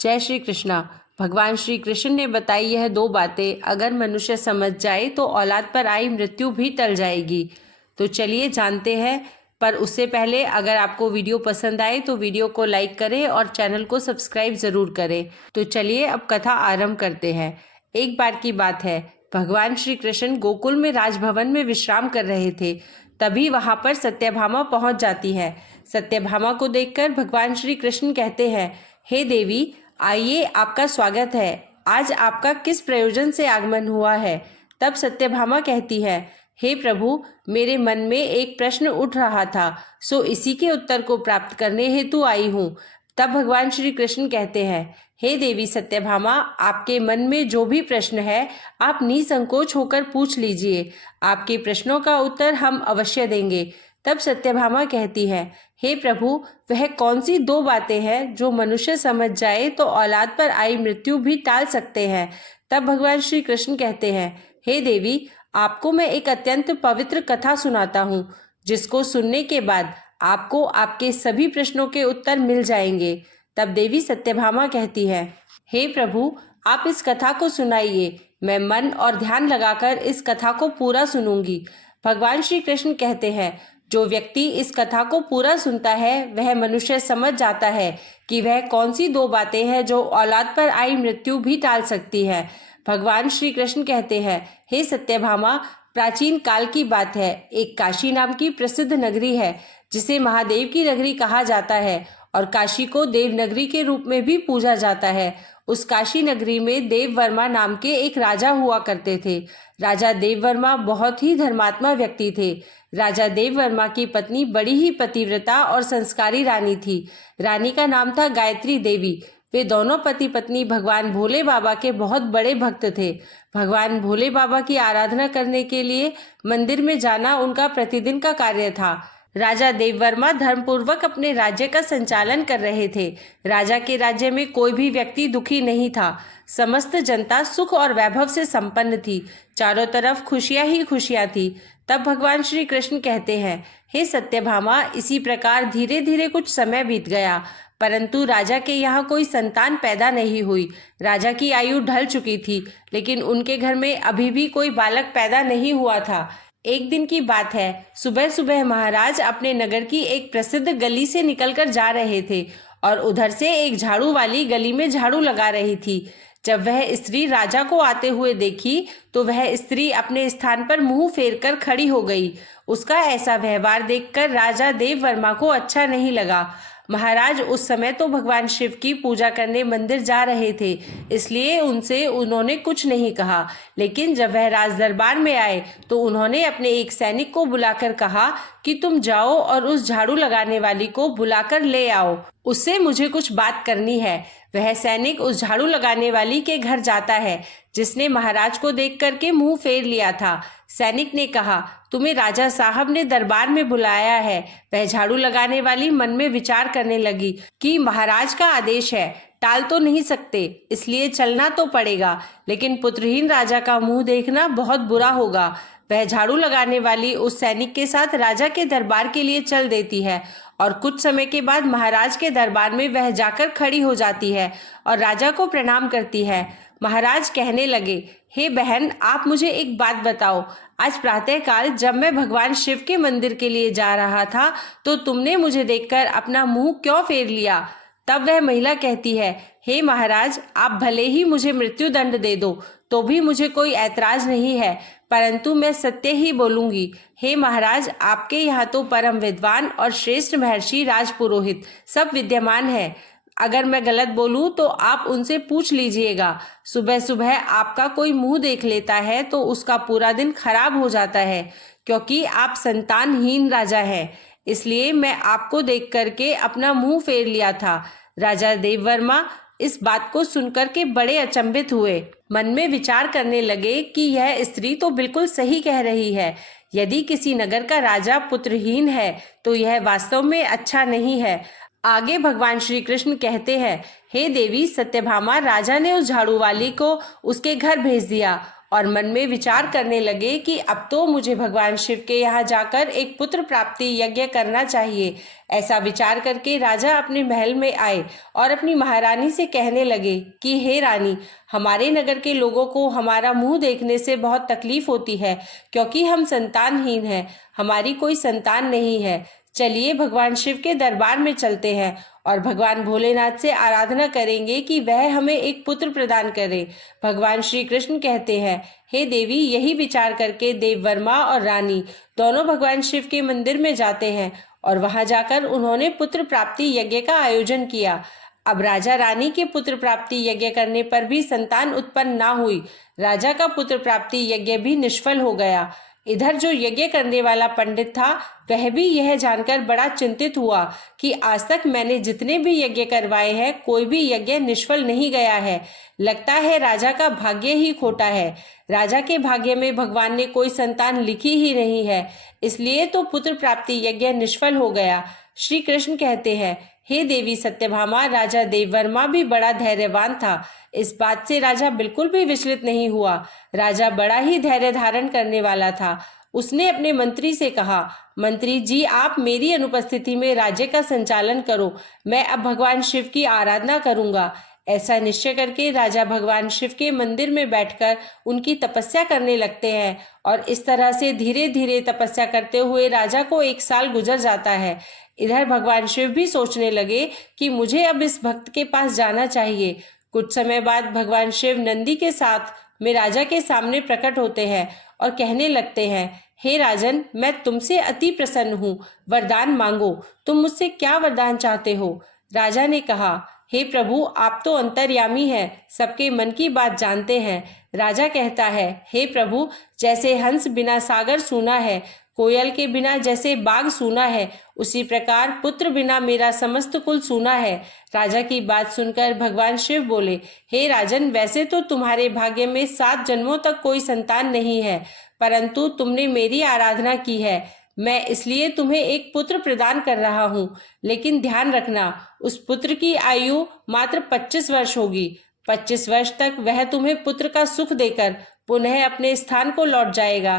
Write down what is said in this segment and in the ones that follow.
जय श्री कृष्णा। भगवान श्री कृष्ण ने बताई यह दो बातें अगर मनुष्य समझ जाए तो औलाद पर आई मृत्यु भी टल जाएगी। तो चलिए जानते हैं, पर उससे पहले अगर आपको वीडियो पसंद आए तो वीडियो को लाइक करें और चैनल को सब्सक्राइब ज़रूर करें। तो चलिए अब कथा आरंभ करते हैं। एक बार की बात है, भगवान श्री कृष्ण गोकुल में राजभवन में विश्राम कर रहे थे। तभी वहां पर सत्यभामा पहुंच जाती है। सत्यभामा को देखकर भगवान श्री कृष्ण कहते हैं, हे देवी, आइए, आपका स्वागत है। आज आपका किस प्रयोजन से आगमन हुआ है? तब सत्यभामा कहती है, हे प्रभु, मेरे मन में एक प्रश्न उठ रहा था, सो इसी के उत्तर को प्राप्त करने हेतु आई हूँ। तब भगवान श्री कृष्ण कहते हैं, हे देवी सत्यभामा, आपके मन में जो भी प्रश्न है आप निसंकोच होकर पूछ लीजिए। आपके प्रश्नों का उत्तर हम अवश्य देंगे। तब सत्यभामा कहती है, हे प्रभु, वह कौन सी दो बातें हैं जो मनुष्य समझ जाए तो औलाद पर आई मृत्यु भी टाल सकते हैं? तब भगवान श्री कृष्ण कहते हैं, हे देवी, आपको मैं एक अत्यंत पवित्र कथा सुनाता हूँ, जिसको सुनने के बाद आपको आपके सभी प्रश्नों के उत्तर मिल जाएंगे। तब देवी सत्यभामा कहती है, हे प्रभु, आप इस कथा को सुनाइए, मैं मन और ध्यान लगाकर इस कथा को पूरा सुनूंगी। भगवान श्री कृष्ण कहते हैं, जो व्यक्ति इस कथा को पूरा सुनता है वह मनुष्य समझ जाता है कि वह कौन सी दो बातें हैं जो औलाद पर आई मृत्यु भी टाल सकती है। भगवान श्री कृष्ण कहते हैं, हे सत्यभामा, प्राचीन काल की बात है, एक काशी नाम की प्रसिद्ध नगरी है जिसे महादेव की नगरी कहा जाता है और काशी को देव नगरी के रूप में भी पूजा जाता है। उस काशी नगरी में देववर्मा नाम के एक राजा हुआ करते थे। राजा देववर्मा बहुत ही धर्मात्मा व्यक्ति थे। राजा देववर्मा की पत्नी बड़ी ही पतिव्रता और संस्कारी रानी थी। रानी का नाम था गायत्री देवी। वे दोनों पति पत्नी भगवान भोले बाबा के बहुत बड़े भक्त थे। भगवान भोले बाबा की आराधना करने के लिए मंदिर में जाना उनका प्रतिदिन का कार्य था। राजा देववर्मा धर्मपूर्वक अपने राज्य का संचालन कर रहे थे। राजा के राज्य में कोई भी व्यक्ति दुखी नहीं था। समस्त जनता सुख और वैभव से संपन्न थी। चारों तरफ खुशियां ही खुशियां थी। तब भगवान श्री कृष्ण कहते हैं, हे सत्यभामा, इसी प्रकार धीरे धीरे कुछ समय बीत गया, परंतु राजा के यहाँ कोई संतान पैदा नहीं हुई। राजा की आयु ढल चुकी थी, लेकिन उनके घर में अभी भी कोई बालक पैदा नहीं हुआ था। एक दिन की बात है, सुबह सुबह महाराज अपने नगर की एक प्रसिद्ध गली से निकलकर जा रहे थे और उधर से एक झाड़ू वाली गली में झाड़ू लगा रही थी। जब वह स्त्री राजा को आते हुए देखी तो वह स्त्री अपने स्थान पर मुंह फेरकर खड़ी हो गई। उसका ऐसा व्यवहार देखकर राजा देववर्मा को अच्छा नहीं लगा। महाराज उस समय तो भगवान शिव की पूजा करने मंदिर जा रहे थे, इसलिए उन्होंने कुछ नहीं कहा। लेकिन जब वह राज दरबार में आए तो उन्होंने अपने एक सैनिक को बुलाकर कहा कि तुम जाओ और उस झाड़ू लगाने वाली को बुलाकर ले आओ, उससे मुझे कुछ बात करनी है। वह सैनिक उस झाड़ू लगाने वाली के घर जाता है जिसने महाराज को देख करके मुंह फेर लिया था। सैनिक ने कहा, तुम्हें राजा साहब ने दरबार में बुलाया है। वह झाड़ू लगाने वाली मन में विचार करने लगी कि महाराज का आदेश है, टाल तो नहीं सकते, इसलिए चलना तो पड़ेगा, लेकिन पुत्रहीन राजा का मुंह देखना बहुत बुरा होगा। वह झाड़ू लगाने वाली उस सैनिक के साथ राजा के दरबार के लिए चल देती है और कुछ समय के बाद महाराज के दरबार में वह जाकर खड़ी हो जाती है और राजा को प्रणाम करती है। महाराज कहने लगे, हे बहन, आप मुझे एक बात बताओ, आज प्रातःकाल जब मैं भगवान शिव के मंदिर के लिए जा रहा था तो तुमने मुझे देखकर अपना मुंह क्यों फेर लिया? तब वह महिला कहती है, हे महाराज, आप भले ही मुझे मृत्यु दंड दे दो तो भी मुझे कोई ऐतराज नहीं है, परंतु मैं सत्य ही बोलूंगी। हे महाराज, आपके यहाँ तो परम विद्वान और श्रेष्ठ महर्षि राजपुरोहित सब विद्यमान है। अगर मैं गलत बोलूं तो आप उनसे पूछ लीजिएगा। सुबह सुबह आपका कोई मुंह देख लेता है तो उसका पूरा दिन खराब हो जाता है, क्योंकि आप संतानहीन राजा हैं। इसलिए मैं आपको देख करके अपना मुंह फेर लिया था। राजा देववर्मा इस बात को सुनकर के बड़े अचंभित हुए। मन में विचार करने लगे कि यह स्त्री तो बिल्कुल सही कह रही है। यदि किसी नगर का राजा पुत्रहीन है तो यह वास्तव में अच्छा नहीं है। आगे भगवान श्री कृष्ण कहते हैं, हे देवी सत्यभामा, राजा ने उस झाड़ू वाली को उसके घर भेज दिया और मन में विचार करने लगे कि अब तो मुझे भगवान शिव के यहाँ जाकर एक पुत्र प्राप्ति यज्ञ करना चाहिए। ऐसा विचार करके राजा अपने महल में आए और अपनी महारानी से कहने लगे कि हे रानी, हमारे नगर के लोगों को हमारा मुंह देखने से बहुत तकलीफ होती है, क्योंकि हम संतानहीन हैं, हमारी कोई संतान नहीं है। चलिए भगवान शिव के दरबार में चलते हैं और भगवान भोलेनाथ से आराधना करेंगे कि वह हमें एक पुत्र प्रदान करे। भगवान श्री कृष्ण कहते हैं, हे देवी, यही विचार करके देववर्मा और रानी दोनों भगवान शिव के मंदिर में जाते हैं और वहां जाकर उन्होंने पुत्र प्राप्ति यज्ञ का आयोजन किया। अब राजा रानी के पुत्र प्राप्ति यज्ञ करने पर भी संतान उत्पन्न ना हुई। राजा का पुत्र प्राप्ति यज्ञ भी निष्फल हो गया। इधर जो यज्ञ करने वाला पंडित था वह भी यह जानकर बड़ा चिंतित हुआ कि आज तक मैंने जितने भी यज्ञ करवाए हैं कोई भी यज्ञ निष्फल नहीं गया है। लगता है राजा का भाग्य ही खोटा है। राजा के भाग्य में भगवान ने कोई संतान लिखी ही नहीं है, इसलिए तो पुत्र प्राप्ति यज्ञ निष्फल हो गया। श्री कृष्ण कहते हैं, हे देवी सत्यभामा, राजा देववर्मा भी बड़ा धैर्यवान था। इस बात से राजा बिल्कुल भी विचलित नहीं हुआ। राजा बड़ा ही धैर्य धारण करने वाला था। उसने अपने मंत्री से कहा, मंत्री जी, आप मेरी अनुपस्थिति में राज्य का संचालन करो, मैं अब भगवान शिव की आराधना करूंगा। ऐसा निश्चय करके राजा भगवान शिव के मंदिर में बैठकर उनकी तपस्या करने लगते हैं और इस तरह से धीरे धीरे तपस्या करते हुए राजा को 1 साल गुजर जाता है। इधर भगवान शिव भी सोचने लगे कि मुझे अब इस भक्त के पास जाना चाहिए। कुछ समय बाद भगवान शिव नंदी के साथ में राजा के सामने प्रकट होते हैं और कहने लगते हैं, हे राजन, मैं तुमसे अति प्रसन्न हूँ, वरदान मांगो, तुम मुझसे क्या वरदान चाहते हो? राजा ने कहा, हे प्रभु, आप तो अंतर्यामी हैं, सबके मन की बात जानते हैं। राजा कहता है, हे प्रभु, जैसे हंस बिना सागर सूना है, कोयल के बिना जैसे बाग सूना है, उसी प्रकार पुत्र बिना मेरा समस्त कुल सूना है। राजा की बात सुनकर भगवान शिव बोले, हे राजन, वैसे तो तुम्हारे भाग्य में 7 जन्मों तक कोई संतान नहीं है, परंतु तुमने मेरी आराधना की है, मैं इसलिए तुम्हें एक पुत्र प्रदान कर रहा हूँ। लेकिन ध्यान रखना, उस पुत्र की आयु मात्र 25 वर्ष होगी। 25 वर्ष तक वह तुम्हें पुत्र का सुख देकर पुनः अपने स्थान को लौट जाएगा।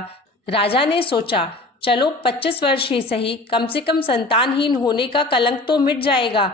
राजा ने सोचा, चलो 25 वर्ष ही सही, कम से कम संतानहीन होने का कलंक तो मिट जाएगा।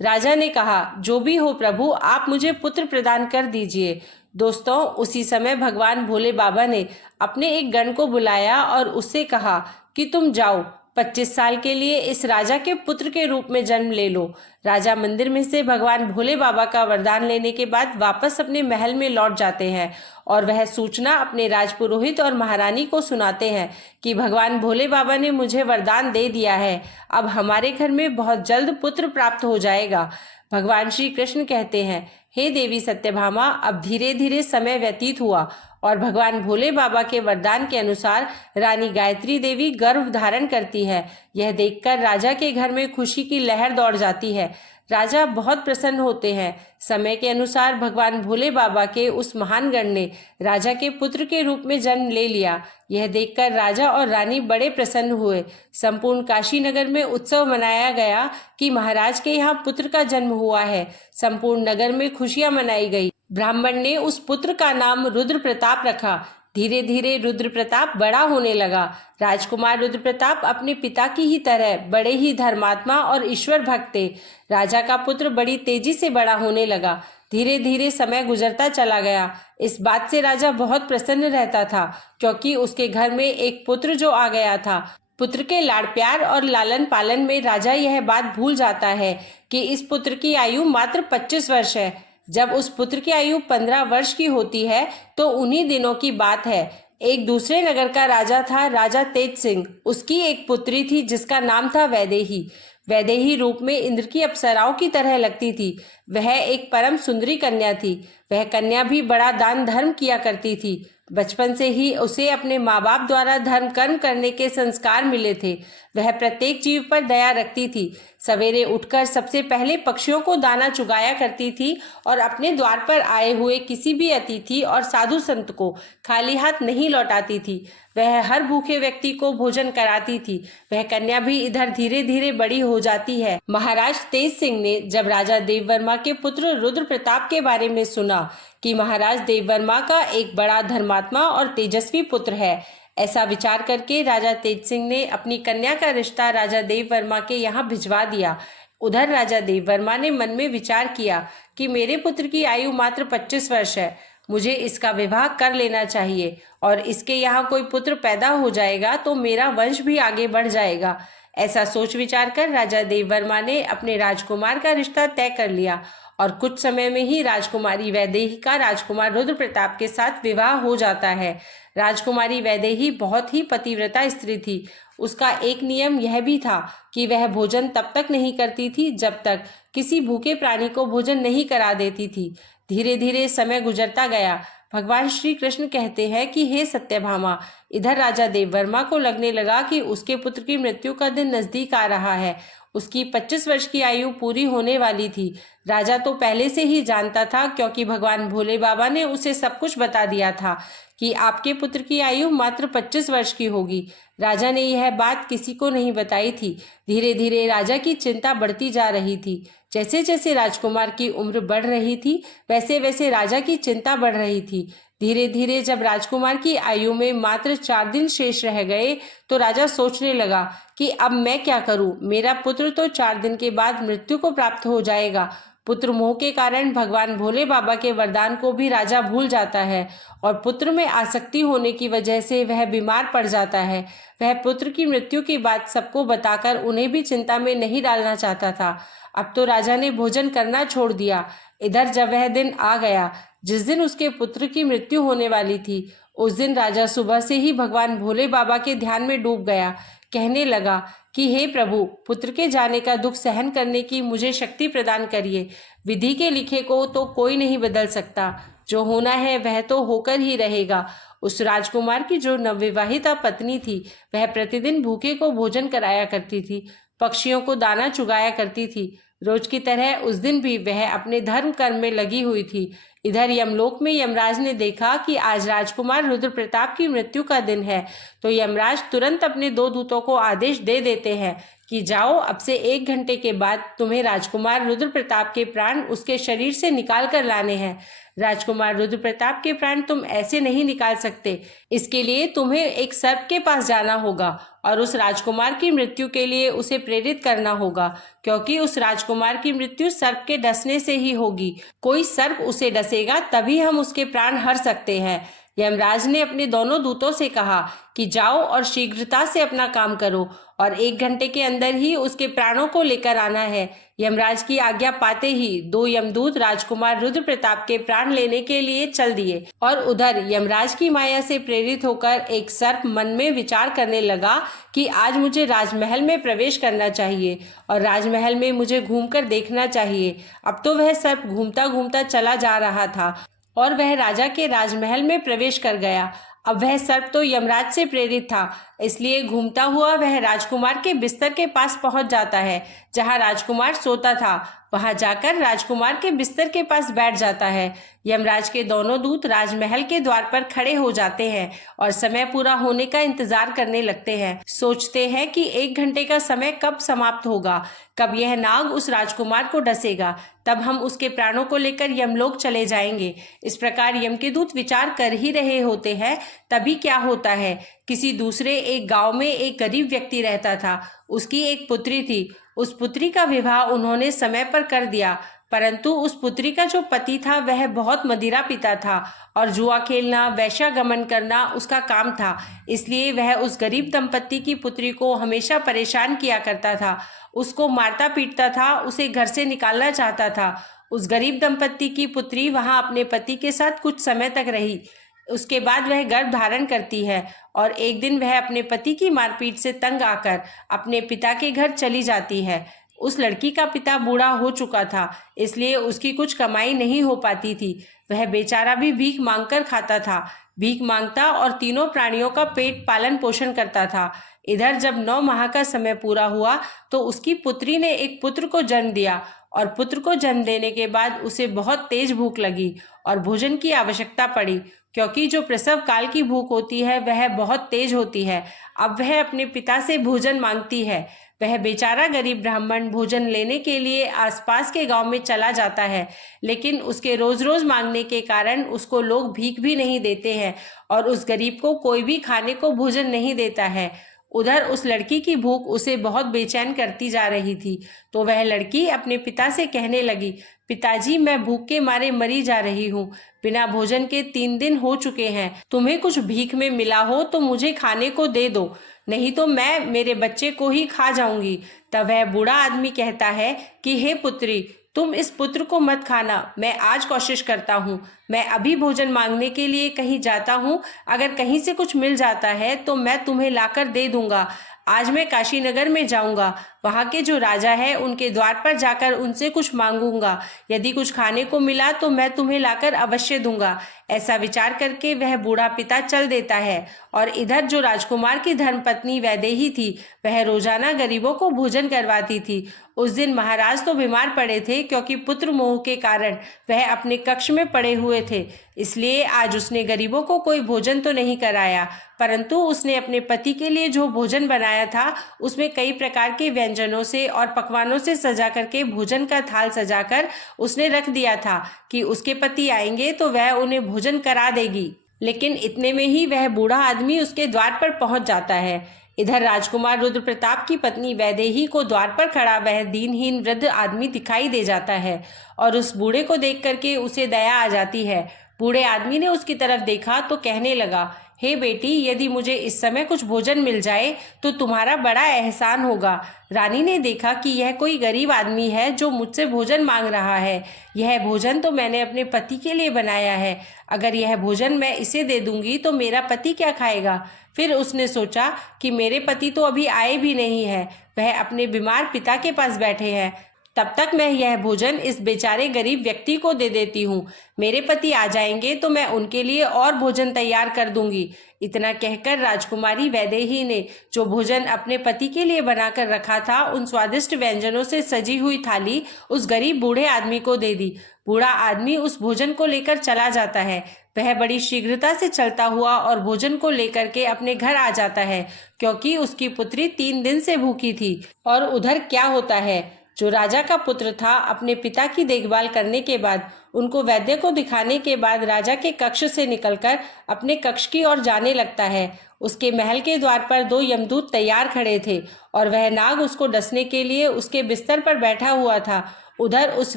राजा ने कहा, जो भी हो प्रभु, आप मुझे पुत्र प्रदान कर दीजिए। दोस्तों, उसी समय भगवान भोले बाबा ने अपने एक गण को बुलाया और उससे कहा कि तुम जाओ, 25 साल के लिए इस राजा के पुत्र के रूप में जन्म ले लो। राजा मंदिर में से भगवान भोले बाबा का वरदान लेने के बाद वापस अपने महल में लौट जाते हैं और वह सूचना अपने राजपुरोहित और महारानी को सुनाते हैं कि भगवान भोले बाबा ने मुझे वरदान दे दिया है, अब हमारे घर में बहुत जल्द पुत्र प्राप्त हो जाएगा। भगवान श्री कृष्ण कहते हैं, हे देवी सत्यभामा, अब धीरे धीरे समय व्यतीत हुआ और भगवान भोले बाबा के वरदान के अनुसार रानी गायत्री देवी गर्भ धारण करती है। यह देखकर राजा के घर में खुशी की लहर दौड़ जाती है। राजा बहुत प्रसन्न होते हैं। समय के अनुसार भगवान भोले बाबा के उस महान गण ने राजा के पुत्र के रूप में जन्म ले लिया। यह देखकर राजा और रानी बड़े प्रसन्न हुए। संपूर्ण काशी नगर में उत्सव मनाया गया कि महाराज के यहाँ पुत्र का जन्म हुआ है। संपूर्ण नगर में खुशियां मनाई गई। ब्राह्मण ने उस पुत्र का नाम रुद्र प्रताप रखा। धीरे धीरे रुद्र प्रताप बड़ा होने लगा। राजकुमार रुद्र प्रताप अपने पिता की ही तरह बड़े ही धर्मात्मा और ईश्वर भक्त थे। राजा का पुत्र बड़ी तेजी से बड़ा होने लगा। धीरे धीरे समय गुजरता चला गया। इस बात से राजा बहुत प्रसन्न रहता था, क्योंकि उसके घर में एक पुत्र जो आ गया था। पुत्र के लाड़ प्यार और लालन पालन में राजा यह बात भूल जाता है कि इस पुत्र की आयु मात्र 25 वर्ष है। जब उस पुत्र की आयु 15 वर्ष की होती है तो उन्हीं दिनों की बात है। एक दूसरे नगर का राजा था, राजा तेज सिंह। उसकी एक पुत्री थी जिसका नाम था वैदेही। वैदेही रूप में इंद्र की अप्सराओं की तरह लगती थी। वह एक परम सुंदरी कन्या थी। वह कन्या भी बड़ा दान धर्म किया करती थी। बचपन से ही उसे अपने माँ बाप द्वारा धर्म कर्म करने के संस्कार मिले थे। वह प्रत्येक जीव पर दया रखती थी। सवेरे उठकर सबसे पहले पक्षियों को दाना चुगाया करती थी और अपने द्वार पर आए हुए किसी भी अतिथि और साधु संत को खाली हाथ नहीं लौटाती थी। वह हर भूखे व्यक्ति को भोजन कराती थी। वह कन्या भी इधर धीरे धीरे बड़ी हो जाती है। महाराज तेज सिंह ने जब राजा देववर्मा देववर्मा के पुत्र रुद्र प्रताप के बारे में सुना कि महाराज देववर्मा का एक बड़ा धर्मात्मा और तेजस्वी पुत्र है। ऐसा विचार करके राजा तेज सिंह ने अपनी कन्या का रिश्ता राजा देववर्मा के यहाँ भिजवा दिया। उधर राजा देववर्मा ने मन में विचार किया कि मेरे पुत्र की आयु मात्र 25 वर्ष है, मुझे इसका विवाह कर लेना चाहिए और इसके यहाँ कोई पुत्र पैदा हो जाएगा तो मेरा वंश भी आगे बढ़ जाएगा। ऐसा सोच विचार कर राजा देववर्मा ने अपने राजकुमार का रिश्ता तय कर लिया और कुछ समय में ही राजकुमारी वैदेही का राजकुमार रुद्र प्रताप के साथ विवाह हो जाता है। राजकुमारी वैदेही बहुत ही पतिव्रता स्त्री थी। उसका एक नियम यह भी था कि वह भोजन तब तक नहीं करती थी जब तक किसी भूखे प्राणी को भोजन नहीं करा देती थी। धीरे धीरे समय गुजरता गया। भगवान श्री कृष्ण कहते हैं कि हे सत्यभामा, इधर राजा देववर्मा को लगने लगा कि उसके पुत्र की मृत्यु का दिन नजदीक आ रहा है। उसकी 25 वर्ष की आयु पूरी होने वाली थी। राजा तो पहले से ही जानता था, क्योंकि भगवान भोले बाबा ने उसे सब कुछ बता दिया था कि आपके पुत्र की आयु मात्र 25 वर्ष की होगी। राजा ने यह बात किसी को नहीं बताई थी। धीरे धीरे राजा की चिंता बढ़ती जा रही थी। जैसे जैसे राजकुमार की उम्र बढ़ रही थी, वैसे वैसे राजा की चिंता बढ़ रही थी। धीरे धीरे जब राजकुमार की आयु में मात्र 4 दिन शेष रह गए तो राजा सोचने लगा कि अब मैं क्या करूं। मेरा पुत्र तो 4 दिन के बाद मृत्यु को प्राप्त हो जाएगा। पुत्र मोह के कारण भगवान भोले बाबा के वरदान को भी राजा भूल जाता है और पुत्र में आसक्ति होने की वजह से वह बीमार पड़ जाता है। वह पुत्र की मृत्यु की बात सबको बताकर उन्हें भी चिंता में नहीं डालना चाहता था। अब तो राजा ने भोजन करना छोड़ दिया। इधर जब वह दिन आ गया जिस दिन उसके पुत्र की मृत्यु होने वाली थी, उस दिन राजा सुबह से ही भगवान भोले बाबा के ध्यान में डूब गया। कहने लगा कि हे प्रभु, पुत्र के जाने का दुख सहन करने की मुझे शक्ति प्रदान करिए। विधि के लिखे को तो कोई नहीं बदल सकता। जो होना है वह तो होकर ही रहेगा। उस राजकुमार की जो नवविवाहिता पत्नी थी, वह प्रतिदिन भूखे को भोजन कराया करती थी, पक्षियों को दाना चुगाया करती थी। रोज की तरह उस दिन भी वह अपने धर्म कर्म में लगी हुई थी। इधर यमलोक में यमराज ने देखा कि आज राजकुमार रुद्र प्रताप की मृत्यु का दिन है, तो यमराज तुरंत अपने 2 दूतों को आदेश दे देते हैं कि जाओ, अब से 1 घंटे के बाद तुम्हें राजकुमार रुद्र प्रताप के प्राण उसके शरीर से निकाल कर लाने हैं। राजकुमार रुद्र प्रताप के प्राण तुम ऐसे नहीं निकाल सकते। इसके लिए तुम्हें एक सर्प के पास जाना होगा और उस राजकुमार की मृत्यु के लिए उसे प्रेरित करना होगा, क्योंकि उस राजकुमार की मृत्यु सर्प के डसने से ही होगी। कोई सर्प उसे डसेगा तभी हम उसके प्राण हर सकते हैं। यमराज ने अपने दोनों दूतों से कहा कि जाओ और शीघ्रता से अपना काम करो और 1 घंटे के अंदर ही उसके प्राणों को लेकर आना है। यमराज की आज्ञा पाते ही 2 यमदूत राजकुमार रुद्र प्रताप के प्राण लेने के लिए चल दिए और उधर यमराज की माया से प्रेरित होकर एक सर्प मन में विचार करने लगा कि आज मुझे राजमहल में प्रवेश करना चाहिए और राजमहल में मुझे घूमकर देखना चाहिए। अब तो वह सर्प घूमता घूमता चला जा रहा था और वह राजा के राजमहल में प्रवेश कर गया। अब वह सर्प तो यमराज से प्रेरित था, इसलिए घूमता हुआ वह राजकुमार के बिस्तर के पास पहुंच जाता है। जहां राजकुमार सोता था वहां जाकर राजकुमार के बिस्तर के पास बैठ जाता है। यमराज के दोनों दूत राजमहल के द्वार पर खड़े हो जाते हैं और समय पूरा होने का इंतजार करने लगते हैं। सोचते हैं कि 1 घंटे का समय कब समाप्त होगा, कब यह नाग उस राजकुमार को डसेगा, तब हम उसके प्राणों को लेकर यमलोक चले जाएंगे। इस प्रकार यम के दूत विचार कर ही रहे होते हैं, तभी क्या होता है, किसी दूसरे एक गांव में एक गरीब व्यक्ति रहता था। उसकी एक पुत्री थी। उस पुत्री का विवाह उन्होंने समय पर कर दिया, परंतु उस पुत्री का जो पति था वह बहुत मदिरा पीता था और जुआ खेलना, वैश्यागमन करना उसका काम था। इसलिए वह उस गरीब दंपत्ति की पुत्री को हमेशा परेशान किया करता था, उसको मारता पीटता था, उसे घर से निकालना चाहता था। उस गरीब दंपत्ति की पुत्री वहां अपने पति के साथ कुछ समय तक रही। उसके बाद वह गर्भ धारण करती है और एक दिन वह अपने पति की मारपीट से तंग आकर अपने पिता के घर चली जाती है। उस लड़की का पिता बूढ़ा हो चुका था, इसलिए उसकी कुछ कमाई नहीं हो पाती थी। वह बेचारा भी भीख मांगकर खाता था। भीख मांगता और तीनों प्राणियों का पेट पालन पोषण करता था। इधर जब 9 माह का समय पूरा हुआ तो उसकी पुत्री ने एक पुत्र को जन्म दिया और पुत्र को जन्म देने के बाद उसे बहुत तेज भूख लगी और भोजन की आवश्यकता पड़ी, क्योंकि जो प्रसव काल की भूख होती है वह बहुत तेज होती है। अब वह अपने पिता से भोजन मांगती है। वह बेचारा गरीब ब्राह्मण भोजन लेने के लिए आसपास के गांव में चला जाता है, लेकिन उसके रोज रोज मांगने के कारण उसको लोग भीख भी नहीं देते हैं और उस गरीब को कोई भी खाने को भोजन नहीं देता है। उधर उस लड़की की भूख उसे बहुत बेचैन करती जा रही थी, तो वह लड़की अपने पिता से कहने लगी, पिताजी, मैं भूख के मारे मरी जा रही हूँ। बिना भोजन के 3 दिन हो चुके हैं। तुम्हें कुछ भीख में मिला हो तो मुझे खाने को दे दो, नहीं तो मैं मेरे बच्चे को ही खा जाऊंगी। तब वह बूढ़ा आदमी कहता है कि हे पुत्री, तुम इस पुत्र को मत खाना, मैं आज कोशिश करता हूँ। मैं अभी भोजन मांगने के लिए कहीं जाता हूँ, अगर कहीं से कुछ मिल जाता है तो मैं तुम्हें लाकर दे दूंगा। आज मैं काशीनगर में जाऊंगा, वहाँ के जो राजा है उनके द्वार पर जाकर उनसे कुछ मांगूंगा। यदि कुछ खाने को मिला तो मैं तुम्हें लाकर अवश्य दूंगा। ऐसा विचार करके वह बूढ़ा पिता चल देता है। और इधर जो राजकुमार की धर्मपत्नी वैदेही थी, वह रोजाना गरीबों को भोजन करवाती थी। उस दिन महाराज तो बीमार पड़े थे, क्योंकि पुत्र मोह के कारण वह अपने कक्ष में पड़े हुए थे, इसलिए आज उसने गरीबों को कोई भोजन तो नहीं कराया, परंतु उसने अपने पति के लिए जो भोजन बनाया था उसमें कई प्रकार के व्यंजनों से और पकवानों से सजा करके भोजन का थाल सजाकर उसने रख दिया था कि उसके पति आएंगे तो वह उन्हें भोजन करा देगी। लेकिन इतने में ही वह बूढ़ा आदमी उसके द्वार पर पहुंच जाता है। इधर राजकुमार रुद्र प्रताप की पत्नी वैदेही को द्वार पर खड़ा वह दीनहीन वृद्ध आदमी दिखाई दे जाता है और उस बूढ़े को देख करके उसे दया आ जाती है। बूढ़े आदमी ने उसकी तरफ देखा तो कहने लगा, हे बेटी, यदि मुझे इस समय कुछ भोजन मिल जाए तो तुम्हारा बड़ा एहसान होगा। रानी ने देखा कि यह कोई गरीब आदमी है जो मुझसे भोजन मांग रहा है। यह भोजन तो मैंने अपने पति के लिए बनाया है, अगर यह भोजन मैं इसे दे दूंगी तो मेरा पति क्या खाएगा। फिर उसने सोचा कि मेरे पति तो अभी आए भी नहीं है, वह अपने बीमार पिता के पास बैठे हैं, तब तक मैं यह भोजन इस बेचारे गरीब व्यक्ति को दे देती हूँ। मेरे पति आ जाएंगे तो मैं उनके लिए और भोजन तैयार कर दूंगी। इतना कहकर राजकुमारी वैदेही ने जो भोजन अपने पति के लिए बनाकर रखा था, उन स्वादिष्ट व्यंजनों से सजी हुई थाली उस गरीब बूढ़े आदमी को दे दी। बूढ़ा आदमी उस भोजन को लेकर चला जाता है। वह बड़ी शीघ्रता से चलता हुआ और भोजन को लेकर के अपने घर आ जाता है, क्योंकि उसकी पुत्री 3 दिन से भूखी थी। और उधर क्या होता है, जो राजा का पुत्र था, अपने पिता की देखभाल करने के बाद, उनको वैद्य को दिखाने के बाद राजा के कक्ष से निकलकर अपने कक्ष की ओर जाने लगता है। उसके महल के द्वार पर 2 यमदूत तैयार खड़े थे और वह नाग उसको डसने के लिए उसके बिस्तर पर बैठा हुआ था। उधर उस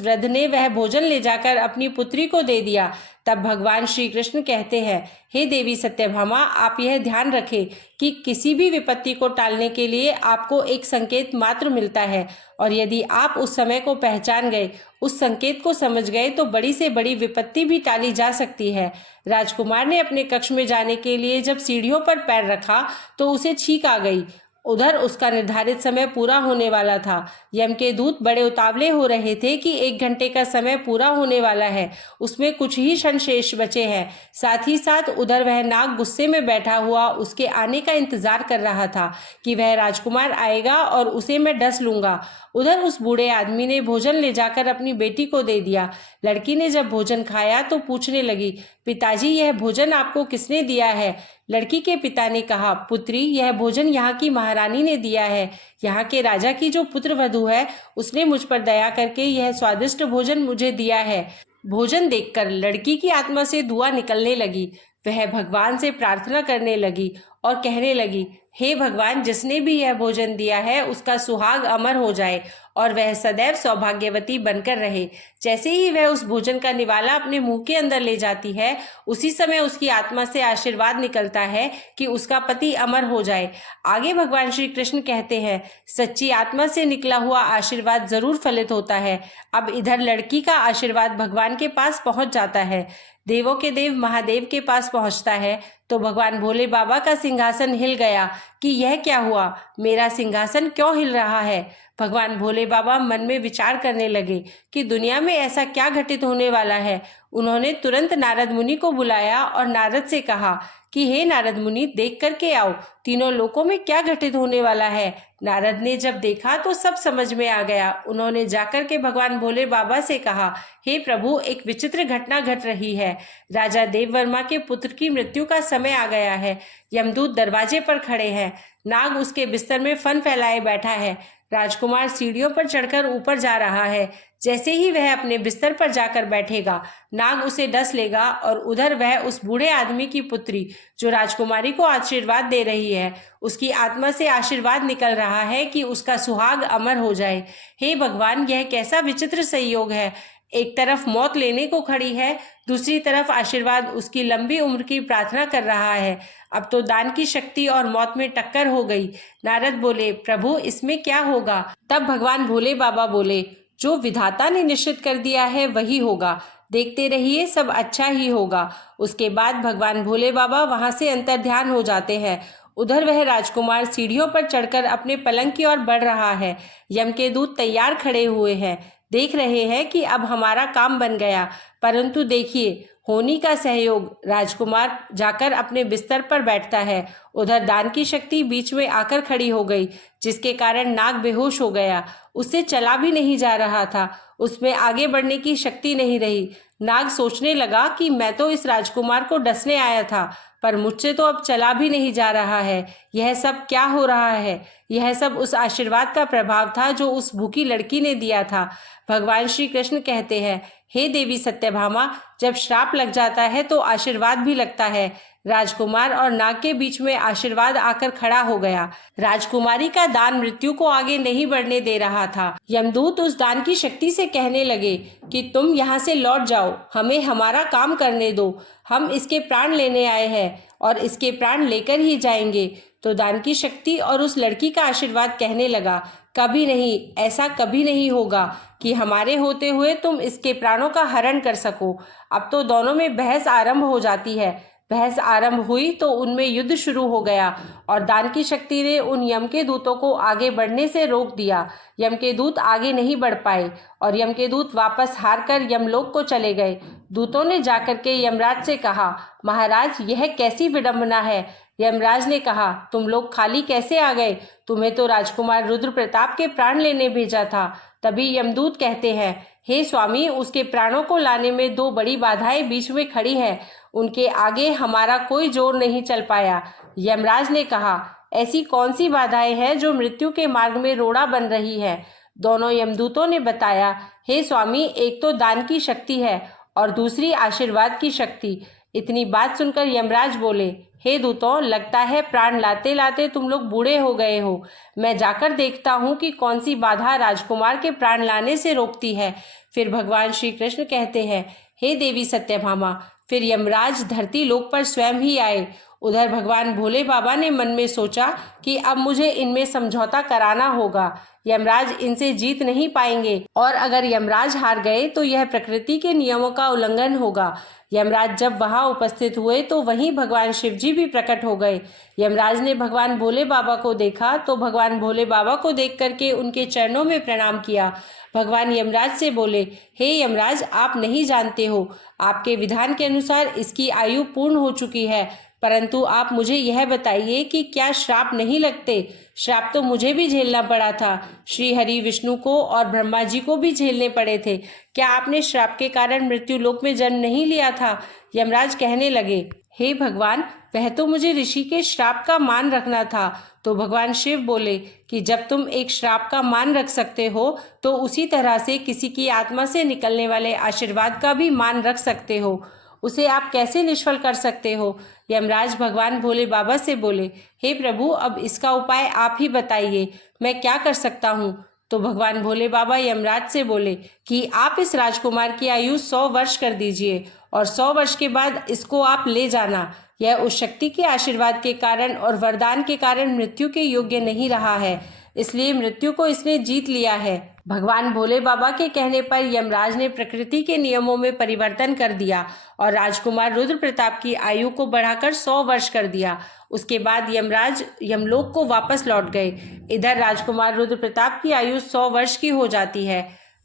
वृद्ध ने वह भोजन ले जाकर अपनी पुत्री को दे दिया। तब भगवान श्री कृष्ण कहते हैं, हे देवी सत्यभामा, आप यह ध्यान रखें कि किसी भी विपत्ति को टालने के लिए आपको एक संकेत मात्र मिलता है, और यदि आप उस समय को पहचान गए, उस संकेत को समझ गए, तो बड़ी से बड़ी विपत्ति भी टाली जा सकती है। राजकुमार ने अपने कक्ष में जाने के लिए जब सीढ़ियों पर पैर रखा तो उसे छींक आ गई। उधर उसका निर्धारित समय पूरा होने वाला था। यम के दूत बड़े उतावले हो रहे थे कि 1 घंटे का समय पूरा होने वाला है, उसमें कुछ ही क्षण शेष बचे हैं। साथ ही साथ उधर वह नाग गुस्से में बैठा हुआ उसके आने का इंतजार कर रहा था कि वह राजकुमार आएगा और उसे मैं डस लूंगा। उधर उस बूढ़े आदमी ने भोजन ले जाकर अपनी बेटी को दे दिया। लड़की ने जब भोजन खाया तो पूछने लगी, पिताजी, यह भोजन आपको किसने दिया है? लड़की के पिता ने कहा, पुत्री, यह भोजन यहाँ की महारानी ने दिया है। यहाँ के राजा की जो पुत्र वधू है, उसने मुझ पर दया करके यह स्वादिष्ट भोजन मुझे दिया है। भोजन देखकर लड़की की आत्मा से दुआ निकलने लगी। वह भगवान से प्रार्थना करने लगी और कहने लगी, हे भगवान, जिसने भी यह भोजन दिया है उसका सुहाग अमर हो जाए और वह सदैव सौभाग्यवती बनकर रहे। जैसे ही वह उस भोजन का निवाला अपने मुंह के अंदर ले जाती है, उसी समय उसकी आत्मा से आशीर्वाद निकलता है कि उसका पति अमर हो जाए। आगे भगवान श्री कृष्ण कहते हैं, सच्ची आत्मा से निकला हुआ आशीर्वाद जरूर फलित होता है। अब इधर लड़की का आशीर्वाद भगवान के पास पहुंच जाता है। देवों के देव महादेव के पास पहुंचता है तो भगवान भोले बाबा का सिंहासन हिल गया कि यह क्या हुआ, मेरा सिंहासन क्यों हिल रहा है। भगवान भोले बाबा मन में विचार करने लगे कि दुनिया में ऐसा क्या घटित होने वाला है। उन्होंने तुरंत नारद मुनि को बुलाया और नारद से कहा कि हे नारद मुनि, देख करके आओ, तीनों लोकों में क्या घटित होने वाला है। नारद ने जब देखा तो सब समझ में आ गया। उन्होंने जाकर के भगवान भोले बाबा से कहा, हे प्रभु, एक विचित्र घटना घट रही है। राजा देववर्मा के पुत्र की मृत्यु का समय आ गया है। यमदूत दरवाजे पर खड़े हैं। नाग उसके बिस्तर में फन फैलाए बैठा है। राजकुमार सीढ़ियों पर चढ़कर ऊपर जा रहा है। जैसे ही वह अपने बिस्तर पर जाकर बैठेगा, नाग उसे डस लेगा और उधर वह उस बूढ़े आदमी की पुत्री, जो राजकुमारी को आशीर्वाद दे रही है, उसकी आत्मा से आशीर्वाद निकल रहा है कि उसका सुहाग अमर हो जाए। हे भगवान, यह कैसा विचित्र संयोग है। एक तरफ मौत लेने को खड़ी है, दूसरी तरफ आशीर्वाद उसकी लंबी उम्र की प्रार्थना कर रहा है। अब तो दान की शक्ति और मौत में टक्कर हो गई। नारद बोले, प्रभु, इसमें क्या होगा। तब भगवान भोले बाबा बोले, जो विधाता ने निश्चित कर दिया है वही होगा, देखते रहिए, सब अच्छा ही होगा। उसके बाद भगवान भोले बाबा वहां से अंतर्ध्यान हो जाते हैं। उधर वह राजकुमार सीढ़ियों पर चढ़कर अपने पलंग की ओर बढ़ रहा है। यम के दूत तैयार खड़े हुए हैं, देख रहे हैं कि अब हमारा काम बन गया। परंतु देखिए, होनी का सहयोग। राजकुमार जाकर अपने बिस्तर पर बैठता है। उधर दान की शक्ति बीच में आकर खड़ी हो गई, जिसके कारण नाग बेहोश हो गया। उससे चला भी नहीं जा रहा था, उसमें आगे बढ़ने की शक्ति नहीं रही। नाग सोचने लगा कि मैं तो इस राजकुमार को डसने आया था, पर मुझसे तो अब चला भी नहीं जा रहा है। यह सब क्या हो रहा है। यह सब उस आशीर्वाद का प्रभाव था जो उस भूखी लड़की ने दिया था। भगवान श्री कृष्ण कहते हैं, हे देवी सत्यभामा, जब श्राप लग जाता है तो आशीर्वाद भी लगता है। राजकुमार और नाग के बीच में आशीर्वाद आकर खड़ा हो गया। राजकुमारी का दान मृत्यु को आगे नहीं बढ़ने दे रहा था। यमदूत उस दान की शक्ति से कहने लगे कि तुम यहाँ से लौट जाओ, हमें हमारा काम करने दो। हम इसके प्राण लेने आए हैं और इसके प्राण लेकर ही जाएंगे। तो दान की शक्ति और उस लड़की का आशीर्वाद कहने लगा, कभी नहीं, ऐसा कभी नहीं होगा कि हमारे होते हुए तुम इसके प्राणों का हरण कर सको। अब तो दोनों में बहस आरंभ हो जाती है। बहस आरंभ हुई तो उनमें युद्ध शुरू हो गया और दान की शक्ति ने उन यम के दूतों को आगे बढ़ने से रोक दिया। यम के दूत आगे नहीं बढ़ पाए और यम के दूत वापस हारकर यमलोक को चले गए। दूतों ने जाकर के यमराज से कहा, महाराज, यह कैसी विडंबना है। यमराज ने कहा, तुम लोग खाली कैसे आ गए। तुम्हें तो राजकुमार रुद्र प्रताप के प्राण लेने भेजा था। तभी यमदूत कहते हैं, हे स्वामी, उसके प्राणों को लाने में दो बड़ी बाधाएं बीच में खड़ी हैं। उनके आगे हमारा कोई जोर नहीं चल पाया। यमराज ने कहा, ऐसी कौन सी बाधाएं हैं जो मृत्यु के मार्ग में रोड़ा बन रही है। दोनों यमदूतों ने बताया, हे स्वामी, एक तो दान की शक्ति है और दूसरी आशीर्वाद की शक्ति। इतनी बात सुनकर यमराज बोले, हे दूतों, लगता है प्राण लाते लाते तुम लोग बूढ़े हो गए हो। मैं जाकर देखता हूँ कि कौन सी बाधा राजकुमार के प्राण लाने से रोकती है। फिर भगवान श्री कृष्ण कहते हैं, हे देवी सत्यभामा, फिर यमराज धरती लोक पर स्वयं ही आए। उधर भगवान भोले बाबा ने मन में सोचा कि अब मुझे इनमें समझौता कराना होगा। यमराज इनसे जीत नहीं पाएंगे और अगर यमराज हार गए तो यह प्रकृति के नियमों का उल्लंघन होगा। यमराज जब वहां उपस्थित हुए तो वहीं भगवान शिव जी भी प्रकट हो गए। यमराज ने भगवान भोले बाबा को देखा तो भगवान भोले बाबा को देख करके उनके चरणों में प्रणाम किया। भगवान यमराज से बोले, हे यमराज, आप नहीं जानते हो, आपके विधान के अनुसार इसकी आयु पूर्ण हो चुकी है, परंतु आप मुझे यह बताइए कि क्या श्राप नहीं लगते। श्राप तो मुझे भी झेलना पड़ा था, श्री हरि विष्णु को और ब्रह्मा जी को भी झेलने पड़े थे। क्या आपने श्राप के कारण मृत्यु लोक में जन्म नहीं लिया था। यमराज कहने लगे, हे भगवान, वह तो मुझे ऋषि के श्राप का मान रखना था। तो भगवान शिव बोले कि जब तुम एक श्राप का मान रख सकते हो तो उसी तरह से किसी की आत्मा से निकलने वाले आशीर्वाद का भी मान रख सकते हो। उसे आप कैसे निष्फल कर सकते हो। यमराज भगवान भोले बाबा से बोले, हे प्रभु, अब इसका उपाय आप ही बताइए, मैं क्या कर सकता हूँ। तो भगवान भोले बाबा यमराज से बोले कि आप इस राजकुमार की आयु 100 वर्ष कर दीजिए और 100 वर्ष के बाद इसको आप ले जाना। यह उस शक्ति के आशीर्वाद के कारण और वरदान के कारण मृत्यु के योग्य नहीं रहा है, इसलिए मृत्यु को इसने जीत लिया है। भगवान भोले बाबा के कहने पर यमराज ने प्रकृति के नियमों में परिवर्तन कर दिया और राजकुमार रुद्र प्रताप की आयु को बढ़ाकर 100 वर्ष कर दिया। उसके बाद यमराज यमलोक को वापस लौट गए। इधर राजकुमार रुद्र प्रताप की आयु 100 वर्ष की हो जाती है।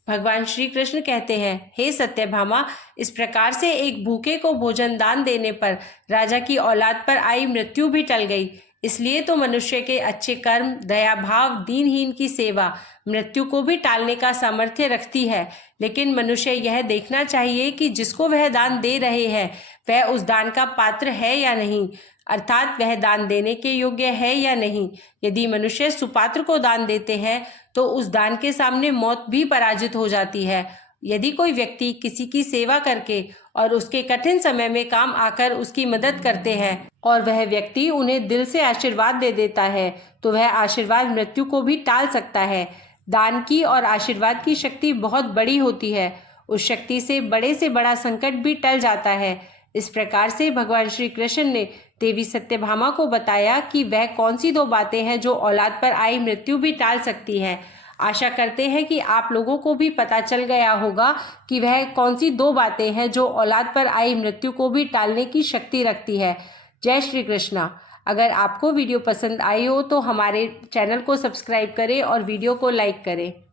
भगवान श्री कृष्ण कहते हैं, हे सत्यभामा, इस प्रकार से एक भूखे को भोजन दान देने पर राजा की औलाद पर आई मृत्यु भी टल गई। इसलिए तो मनुष्य के अच्छे कर्म, दया भाव, दीनहीन की सेवा मृत्यु को भी टालने का सामर्थ्य रखती है। लेकिन मनुष्य यह देखना चाहिए कि जिसको वह दान दे रहे हैं वह उस दान का पात्र है या नहीं, अर्थात वह दान देने के योग्य है या नहीं। यदि मनुष्य सुपात्र को दान देते हैं तो उस दान के सामने मौत भी पराजित हो जाती है। यदि कोई व्यक्ति किसी की सेवा करके और उसके कठिन समय में काम आकर उसकी मदद करते हैं और वह व्यक्ति उन्हें दिल से आशीर्वाद दे देता है तो वह आशीर्वाद मृत्यु को भी टाल सकता है। दान की और आशीर्वाद की शक्ति बहुत बड़ी होती है। उस शक्ति से बड़ा संकट भी टल जाता है। इस प्रकार से भगवान श्री कृष्ण ने देवी सत्यभामा को बताया कि वह कौन सी 2 बातें हैं जो औलाद पर आई मृत्यु भी टाल सकती हैं। आशा करते हैं कि आप लोगों को भी पता चल गया होगा कि वह कौन सी 2 बातें हैं जो औलाद पर आई मृत्यु को भी टालने की शक्ति रखती है। जय श्री कृष्णा। अगर आपको वीडियो पसंद आई हो तो हमारे चैनल को सब्सक्राइब करें और वीडियो को लाइक करें।